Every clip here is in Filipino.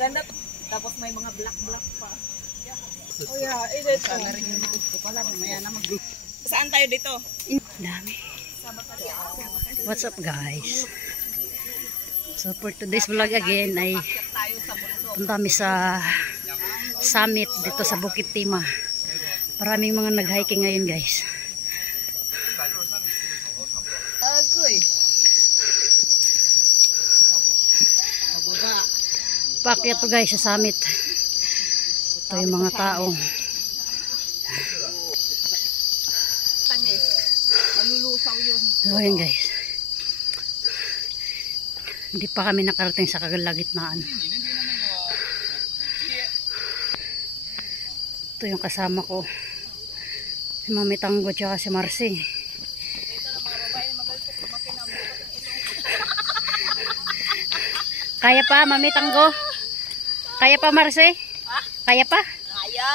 Maganda. Tapos may mga black pa. Oh yeah, ito. Sana rin yung likod ko pala. Mamaya naman. Saan tayo dito? Dami. What's up guys? So for today's vlog again ay punta kami sa summit dito sa Bukit Timah. Maraming mga nag-hiking ngayon guys. Agoy. Paakyat to guys sa summit. Ito yung mga tao. Malulusaw yun. So yun guys. Hindi pa kami nakarating sa kalagitnaan. Ito yung kasama ko. Si Mami Tango tsaka si Marcy. Kaya pa Mami Tango? Kaya pa Marcy? Kaya pa? Kaya.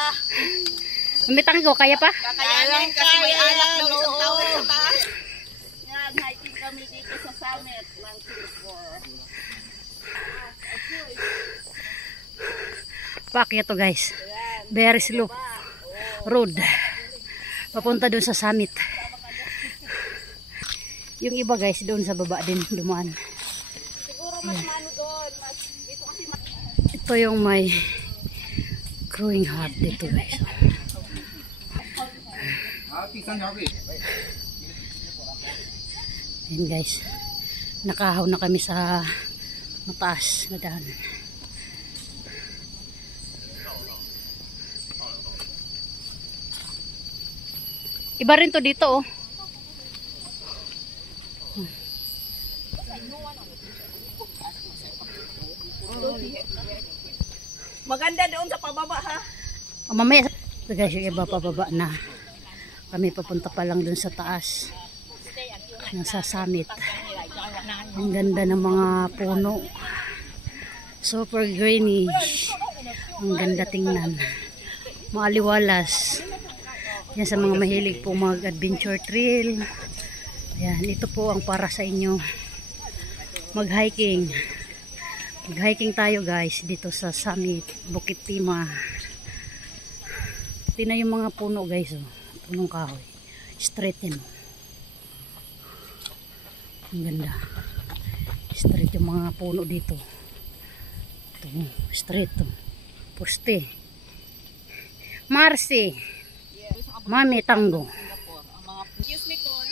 Mami Tango, kaya pa? Kakayanin kasi may alak daw isang tao sa taas. Yan, hiking kami dito sa summit ng Singapore. Paakyat to guys. Very slow road. Papunta dun sa summit. Yung iba guys doon sa baba din dumaan. Siguro mas mano doon. Dito kasi Ito yung may crowing hut dito guys. Ayan guys. Nakahaw na kami sa mataas na daan. Iba rin to dito oh. maganda doon sa pababa ha. Oh, mamaya ito guys yung iba pababa na. Kami papunta pa lang dun sa taas. Nasa summit. Ang ganda ng mga puno. Super greenish. Ang ganda tingnan. Maaliwalas. Yan sa mga mahilig po mag-adventure trail. Ayan, ito po ang para sa inyo. Mag-hiking. Mag-hiking tayo guys dito sa summit, Bukit Timah. Tingnan yung mga puno guys. Oh. Punong kahoy. Straight yan. Ang ganda. Straight yung mga puno dito. Ito, straight to. Poste. Marcy. Mami Tango. Excuse me, Con.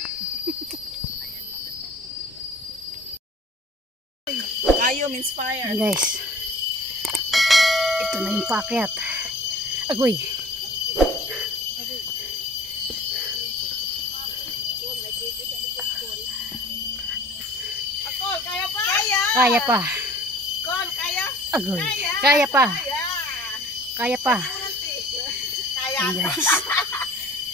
Kayo means fire. Ayan guys. Ito na yung paakyat. Agoy. Ako, kaya pa? Kaya. Kaya pa. Con, kaya? Agoy. Kaya pa. Kaya. Kaya pa. Kaya. Ayan guys.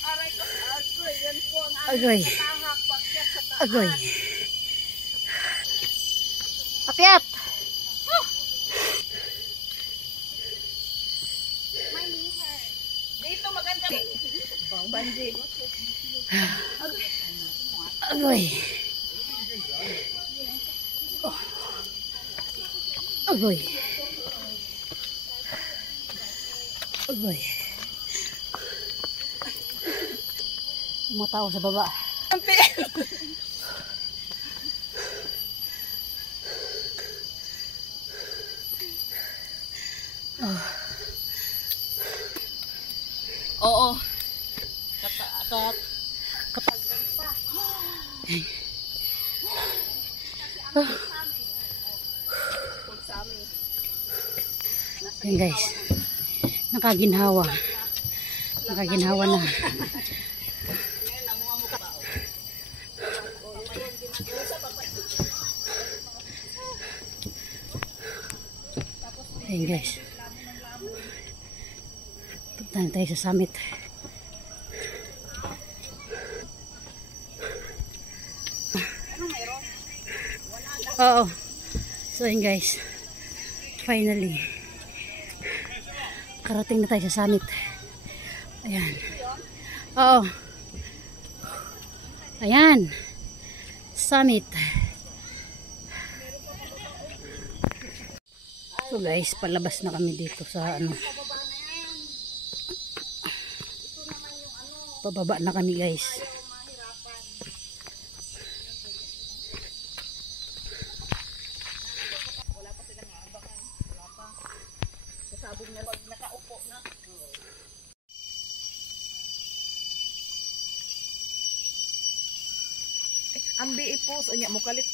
Aray ko, agoy. Yan po ang Agoy. aming tahak pakyat sa taas. Agoy. Akyat. Dito maganda. Bandi. Agoy. Oh. Agoy. Agoy. Mga tao sa baba. Oh. Oo. Yan guys. Nakaginhawa. Nakaginhawa na. Ayan guys. Punta na tayo sa summit. Oo. So yun guys. Finally. Karating na tayo sa summit. Ayan. Oo. Ayan. Summit. So guys, palabas na kami dito sa ano. Pababa na kami guys. Wala pa silang abangan. Wala pa. Kasabog na pag nakaupo na. Ang biipos, unya mo kalit.